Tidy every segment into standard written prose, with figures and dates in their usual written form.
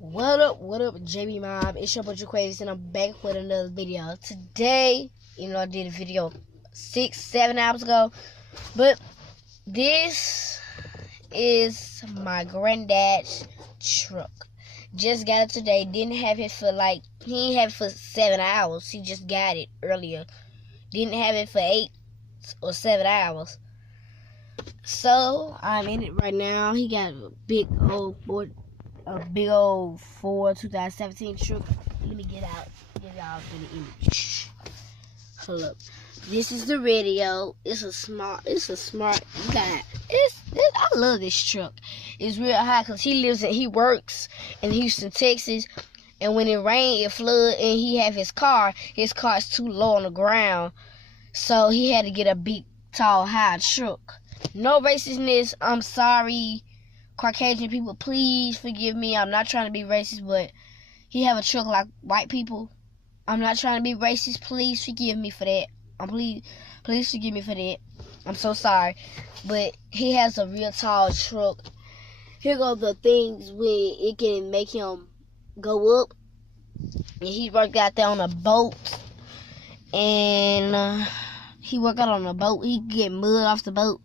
What up, JB Mob? It's your boy Quavis, and I'm back with another video. Today, I did a video 6-7 hours ago, but this is my granddad's truck. Just got it today. Didn't have it for he didn't have it for 7 hours. He just got it earlier. Didn't have it for 8 or 7 hours. So I'm in it right now. He got a big old Ford. A big old Ford 2017 truck. Let me get out. Give y'all the image. Hold up. This is the radio. It's a smart. I love this truck. It's real high because he works in Houston, Texas. And when it rains, it floods, and he have his car. His car is too low on the ground, so he had to get a big, tall, high truck. No racistness. I'm sorry, Caucasian people, please forgive me. I'm not trying to be racist, but he have a truck like white people. I'm not trying to be racist. Please forgive me for that. Please forgive me for that. I'm so sorry. But he has a real tall truck. Here go the things where it can make him go up. And he worked out there on a boat. And he worked out on a boat. He get mud off the boat.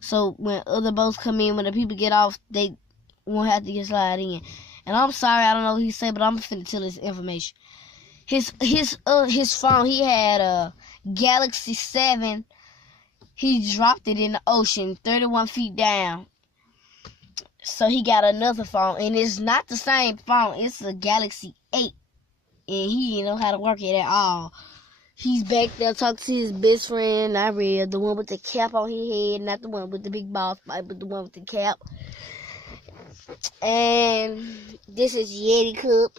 So when other boats come in, when the people get off, they won't have to get slide in. And I'm sorry, I don't know what he said, but I'm finna tell this information. His phone, he had a Galaxy 7. He dropped it in the ocean, 31 feet down. So he got another phone, and it's not the same phone. It's a Galaxy 8, and he didn't know how to work it at all. He's back there talking to his best friend, I read, the one with the cap on his head, not the one with the big ball spike, but the one with the cap. And this is Yeti Cup.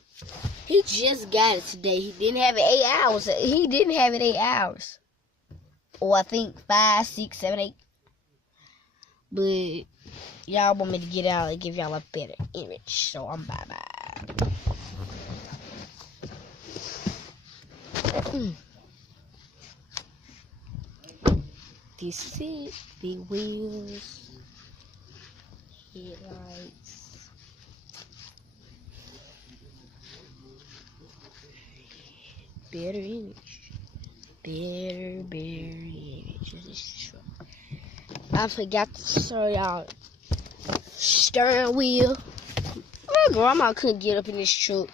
He just got it today. He didn't have it 8 hours. He didn't have it 8 hours. Or I think 5, 6, 7, 8. But y'all want me to get out and give y'all a better image. So I'm bye-bye. This is it. The wheels, headlights, better image, better image of this truck. I forgot to show y'all steering wheel. My grandma couldn't get up in this truck.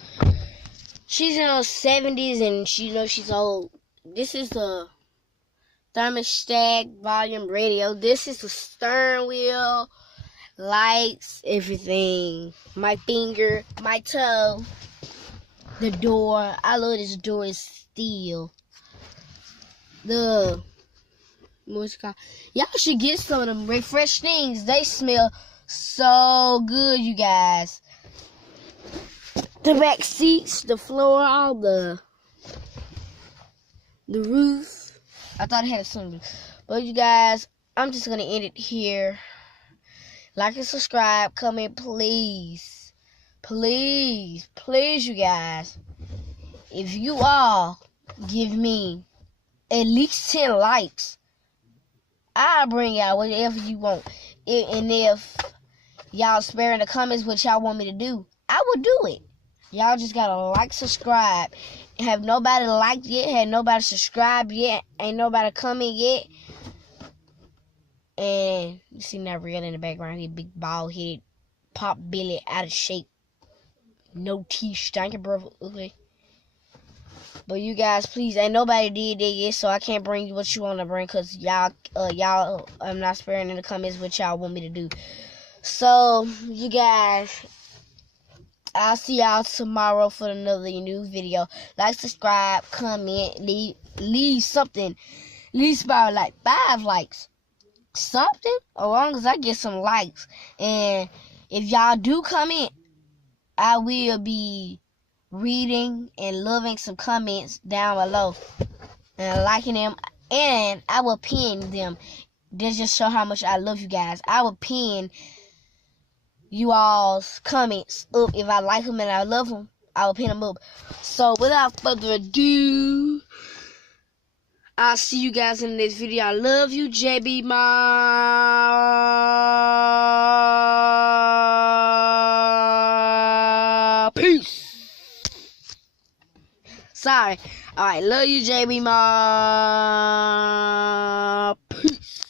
She's in her 70s and she's old. This is the thermostat volume radio. This is the steering wheel, lights, everything. My finger, my toe, the door. I love this door. It's steel. What's it called? Y'all should get some of them refresh things. They smell so good, you guys. The back seats, the floor, all the roof. I thought it had something. But you guys, I'm just going to end it here. Like and subscribe. Comment, please. Please, you guys. If you all give me at least 10 likes, I'll bring y'all whatever you want. And if y'all spare in the comments what y'all want me to do, I will do it. Y'all just got to like, subscribe. Have nobody liked yet, have nobody subscribed yet, ain't nobody comment yet. And you see that real in the background, he big bald head, pop belly, out of shape, no teeth, stinking brother, ugly. But you guys, please, ain't nobody did that yet, so I can't bring you what you want to bring, because y'all, I'm not sparing in the comments what y'all want me to do. So, you guys, I'll see y'all tomorrow for another new video. Like, subscribe, comment, leave something. Leave about like 5 likes. Something, as long as I get some likes. And if y'all do comment, I will be reading and loving some comments down below and liking them. And I will pin them. That just show how much I love you guys. I will pin you all's comments up. If I like them and I love them, I will pin them up. So without further ado, I'll see you guys in the next video. I love you, JB Mob. y'all. Peace. Sorry. Alright, love you, JB Mom.